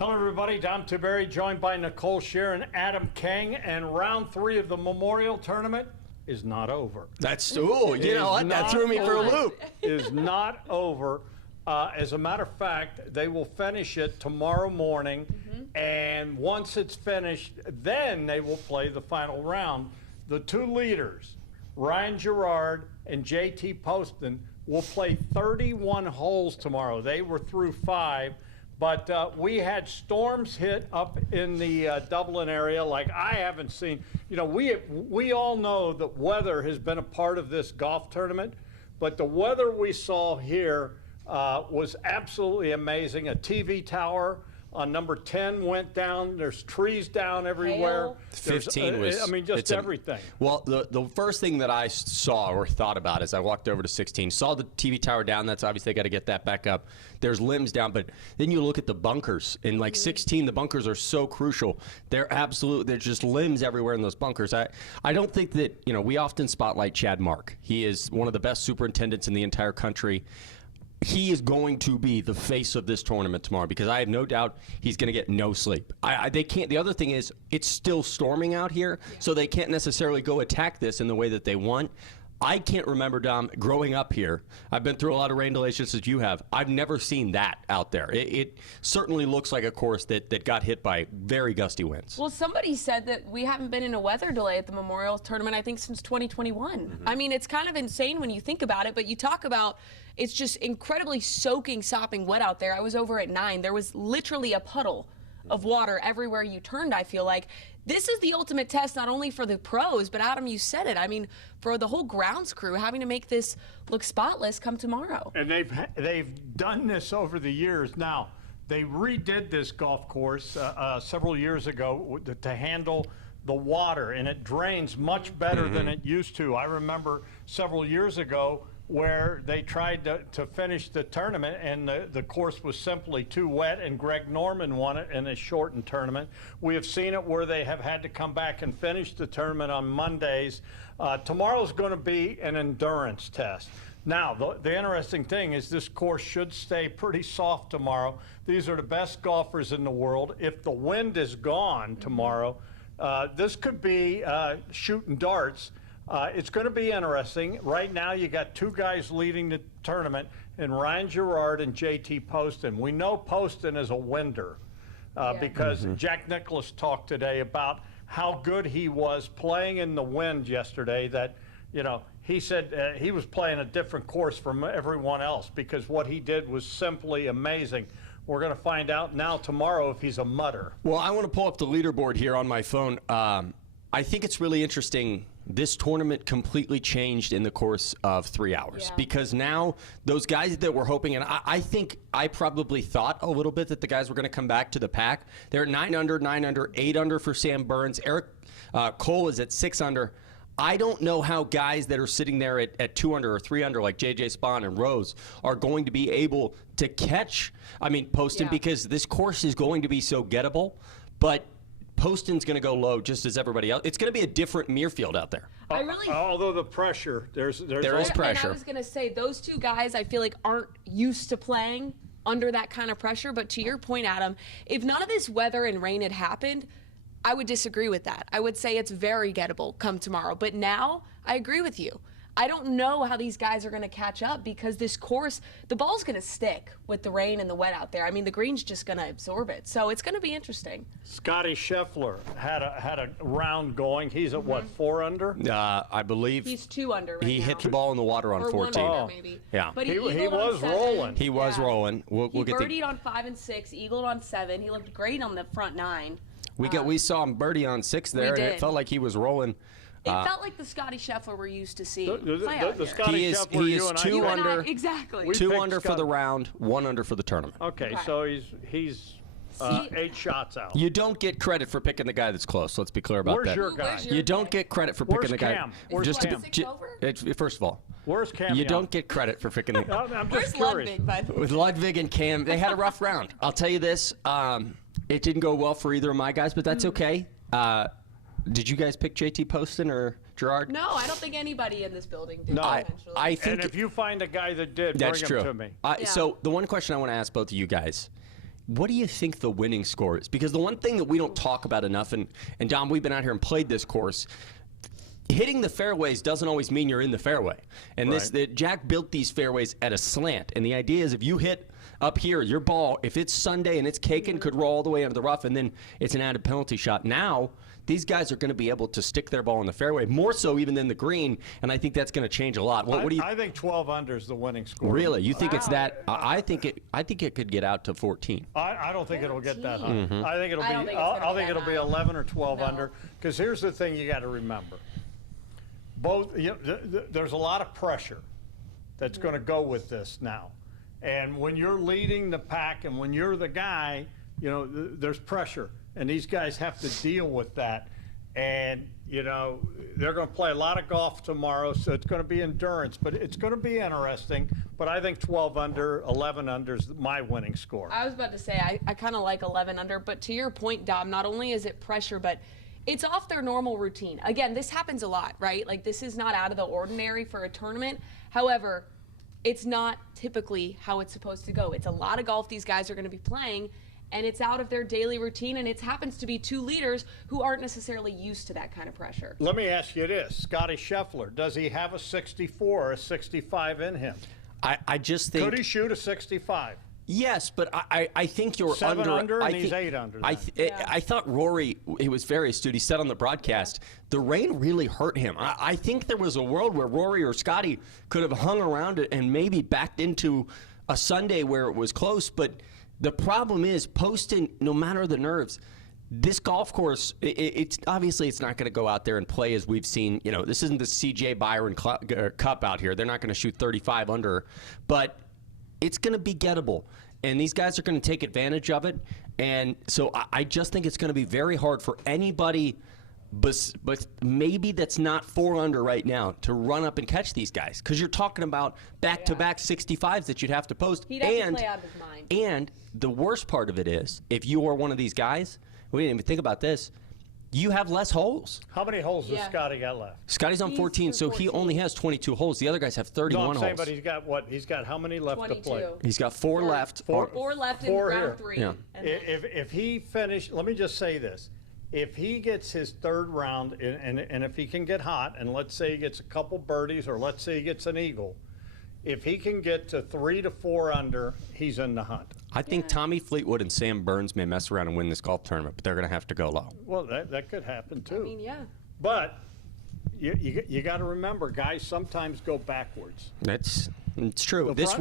Hello, everybody. Dom Tiberi, joined by Nicole Shearin, Adam King, and round 3 of the Memorial Tournament is not over. That's, ooh, you know what? That threw me for a loop. Is not over. As a matter of fact, they will finish it tomorrow morning, and once it's finished, then they will play the final round. The 2 leaders, Ryan Gerard and JT Poston, will play 31 holes tomorrow. They were through 5. But we had storms hit up in the Dublin area like I haven't seen. You know, we all know that weather has been a part of this golf tournament, but the weather we saw here was absolutely amazing. A TV tower on number 10 went down. There's trees down everywhere. Hail. 15 was, I mean, just everything. Well, the first thing that I saw or thought about as I walked over to 16, saw the TV tower down. That's obviously got to get that back up. There's limbs down, but then you look at the bunkers. In like 16, the bunkers are so crucial. There's just limbs everywhere in those bunkers. I don't think that, you know, we often spotlight Chad Mark. He is one of the best superintendents in the entire country. He is going to be the face of this tournament tomorrow because I have no doubt he's going to get no sleep. They can't. The other thing is it's still storming out here, so they can't necessarily go attack this in the way that they want. I can't remember, Dom, growing up here. I've been through a lot of rain delays just as you have. I've never seen that out there. It certainly looks like a course that got hit by very gusty winds. Well, somebody said that we haven't been in a weather delay at the Memorial Tournament, I think, since 2021. I mean, it's kind of insane when you think about it, but you talk about it's just incredibly soaking, sopping wet out there. I was over at 9. There was literally a puddle of water everywhere you turned, I feel like. This is the ultimate test, not only for the pros, but Adam, you said it. I mean, for the whole grounds crew, having to make this look spotless come tomorrow. And they've done this over the years. Now, they redid this golf course several years ago to handle the water, and it drains much better than it used to. I remember several years ago where they tried to finish the tournament, and the course was simply too wet, and Greg Norman won it in a shortened tournament. We have seen it where they have had to come back and finish the tournament on Mondays. Tomorrow's going to be an endurance test. Now, the interesting thing is this course should stay pretty soft tomorrow. These are the best golfers in the world. If the wind is gone tomorrow, this could be shooting darts. It's going to be interesting. Right now, you got 2 guys leading the tournament, and Ryan Gerard and JT Poston. We know Poston is a winder because Jack Nicklaus talked today about how good he was playing in the wind yesterday. That, you know, he said he was playing a different course from everyone else because what he did was simply amazing. We're going to find out now tomorrow if he's a mutter. Well, I want to pull up the leaderboard here on my phone. I think it's really interesting. This tournament completely changed in the course of 3 hours because now those guys that were hoping, and I think I probably thought a little bit that the guys were going to come back to the pack. They're at 9 under, 8 under for Sam Burns. Eric Cole is at 6 under. I don't know how guys that are sitting there at 2 under or 3 under like J.J. Spahn and Rose are going to be able to catch, Poston, because this course is going to be so gettable, but Poston's going to go low just as everybody else. It's going to be a different Muirfield out there. Although the pressure, there is pressure. And I was going to say, those 2 guys I feel like aren't used to playing under that kind of pressure. But to your point, Adam, if none of this weather and rain had happened, I would disagree with that. I would say it's very gettable come tomorrow. But now, I agree with you. I don't know how these guys are going to catch up because this course, the ball's going to stick with the rain and the wet out there. I mean, the green's just going to absorb it. So it's going to be interesting. Scotty Scheffler had a round going. He's at what, 4 under? I believe he's 2 under right He now. hit the ball in the water on or 14. 1 under maybe. Yeah. But he was rolling. He was rolling. We'll he get birdied on 5 and 6, eagled on 7. He looked great on the front 9. We saw him birdie on 6 there, and it felt like he was rolling. It felt like the Scotty Scheffler we're used to seeing. The Scotty Scheffler, he is 2 under. Exactly. 2 under for the round, 1 under for the tournament. Okay, so he's 8 shots out. You don't get credit for picking the guy that's close. Let's be clear about that. Where's your guy? You don't get credit for picking the guy. Cam? Where's Cam? First of all, where's Cam? You don't get credit for picking the guy. I'm Where's just curious. Ludwig, by the way? With Ludwig and Cam, they had a rough round. I'll tell you this. It didn't go well for either of my guys, but that's okay. Did you guys pick JT Poston or Gerard? No, I don't think anybody in this building did. No. I think and if you find a guy that did, that's bring true. him to me. So the one question I want to ask both of you guys, what do you think the winning score is? Because the one thing that we don't talk about enough, and Dom, we've been out here and played this course, hitting the fairways doesn't always mean you're in the fairway. And Jack built these fairways at a slant. And the idea is if you hit up here, your ball, if it's Sunday and it's caking, could roll all the way under the rough, and then it's an added penalty shot. Now, these guys are going to be able to stick their ball in the fairway, more so even than the green, and I think that's going to change a lot. What do you? I think 12 under is the winning score. Really? You think it's that? I think it could get out to 14. I don't think it'll get that high. Mm-hmm. I think it'll be. I think it'll be 11 or 12 under. Because here's the thing you got to remember. There's a lot of pressure that's going to go with this now, and when you're leading the pack and when you're the guy, there's pressure. And these guys have to deal with that. And, they're going to play a lot of golf tomorrow, so it's going to be endurance. But it's going to be interesting. But I think 12 under, 11 under is my winning score. I was about to say, I kind of like 11 under. But to your point, Dom, not only is it pressure, but it's off their normal routine. Again, this happens a lot, right? Like, this is not out of the ordinary for a tournament. However, it's not typically how it's supposed to go. It's a lot of golf these guys are going to be playing, and it's out of their daily routine, and it happens to be two leaders who aren't necessarily used to that kind of pressure. Let me ask you this. Scotty Scheffler, does he have a 64 or a 65 in him? I just think... Could he shoot a 65? Yes, but I think you're 7 under, and he's 8 under. I thought Rory, he was very astute. He said on the broadcast, the rain really hurt him. I think there was a world where Rory or Scotty could have hung around it and maybe backed into a Sunday where it was close, but... The problem is, Poston, no matter the nerves, this golf course, it's obviously it's not going to go out there and play as we've seen. This isn't the C.J. Byron Cup out here. They're not going to shoot 35 under, but it's going to be gettable. And these guys are going to take advantage of it. And so I just think it's going to be very hard for anybody but maybe that's not 4 under right now to run up and catch these guys, because you're talking about back-to-back 65s that you'd have to post. He'd have to play out of his mind. And the worst part of it is, if you are one of these guys, we didn't even think about this, you have less holes. How many holes does Scotty got left? Scotty's on 14, so he only has 22 holes. The other guys have 31 holes. No, I'm saying, but he's got what? He's got how many left 22. to play? He's got 4 left. 4 left in round 3. Yeah. If he finished, let me just say this. If he gets his 3rd round, and if he can get hot, and let's say he gets a couple birdies, or let's say he gets an eagle, if he can get to 3 to 4 under, he's in the hunt. I think Tommy Fleetwood and Sam Burns may mess around and win this golf tournament, but they're going to have to go low. Well, that could happen too. I mean, yeah. But you got to remember, guys sometimes go backwards. It's true. This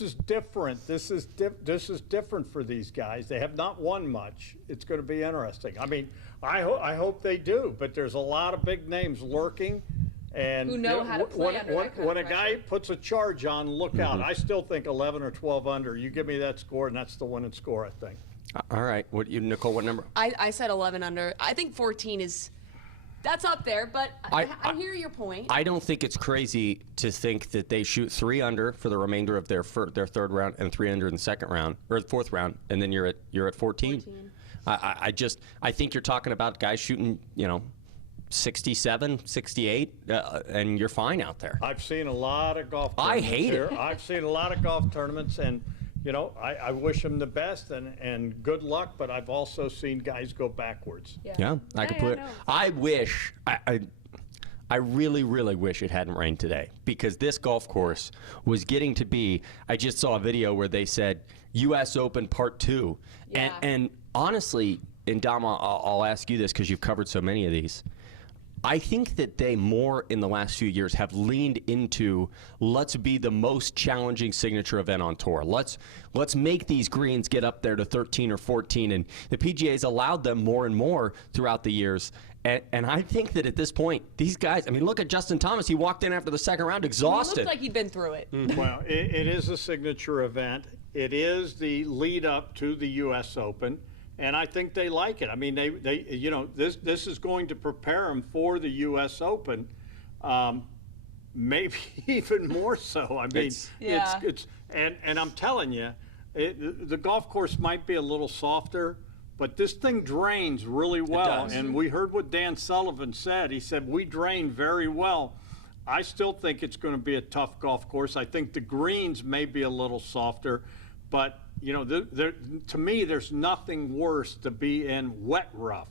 is different. This is different for these guys. They have not won much. It's going to be interesting. I mean, I hope they do. But there's a lot of big names lurking, and who know how to play under that kind of when a guy puts a charge on, look out. I still think 11 or 12 under. You give me that score, and that's the winning score, I think. All right. Nicole? What number? I said 11 under. I think 14 is. That's up there, but I hear your point. I don't think it's crazy to think that they shoot 3 under for the remainder of their 3rd round and 3 under in the 2nd round or the 4th round, and then you're at 14. I think you're talking about guys shooting 67, 68, and you're fine out there. I've seen a lot of golf tournaments. I hate it. I've seen a lot of golf tournaments, and I wish them the best and good luck, but I've also seen guys go backwards. Yeah, I could put. I wish. I really, really wish it hadn't rained today, because this golf course was getting to be. I just saw a video where they said U.S. Open Part 2, and honestly, and Dom, I'll ask you this because you've covered so many of these. I think that they more in the last few years have leaned into let's be the most challenging signature event on tour. Let's make these greens get up there to 13 or 14, and the PGA's allowed them more and more throughout the years. And I think that at this point, these guys, I mean, look at Justin Thomas. He walked in after the 2nd round exhausted. He looked like he'd been through it. Well, it is a signature event. It is the lead up to the U.S. Open. And I think they like it. I mean, this is going to prepare them for the U.S. Open, maybe even more so. I mean, and I'm telling you, the golf course might be a little softer, but this thing drains really well. And we heard what Dan Sullivan said. He said, we drain very well. I still think it's going to be a tough golf course. I think the greens may be a little softer, but you know, to me, there's nothing worse to be in wet rough.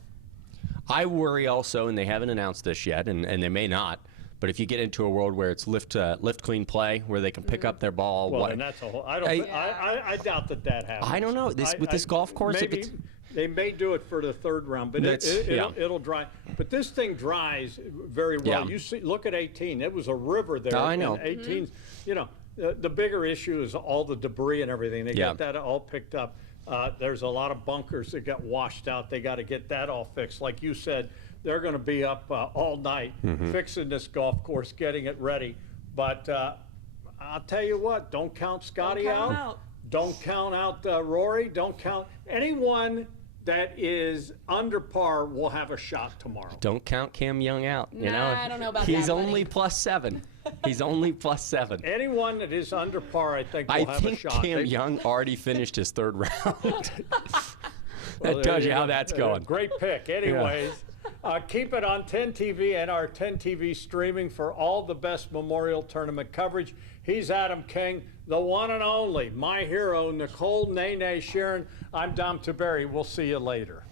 I worry also, and they haven't announced this yet, and they may not, but if you get into a world where it's lift clean play, where they can pick up their ball. Well, and that's a whole. I doubt that happens. I don't know. With this golf course, maybe they may do it for the third round, but it'll dry. But this thing dries very well. Yeah. You see, look at 18. It was a river there. I know. 18, you know, the bigger issue is all the debris and everything. They got that all picked up. There's a lot of bunkers that got washed out. They got to get that all fixed. Like you said, they're going to be up all night fixing this golf course, getting it ready. But I'll tell you what, don't count Scotty out. Don't count out Rory. Don't count anyone that is under par will have a shot tomorrow. Don't count Cam Young out. You know, I don't know about he's that, only buddy. +7. He's only +7. Anyone that is under par, I think, will have a shot. Cam Young already finished his third round. Well, that tells you how that's going. Great pick. Anyways, keep it on 10 TV and our 10 TV streaming for all the best Memorial Tournament coverage. He's Adam King, the one and only, my hero, Nicole Nene Shearin. I'm Dom Tiberi. We'll see you later.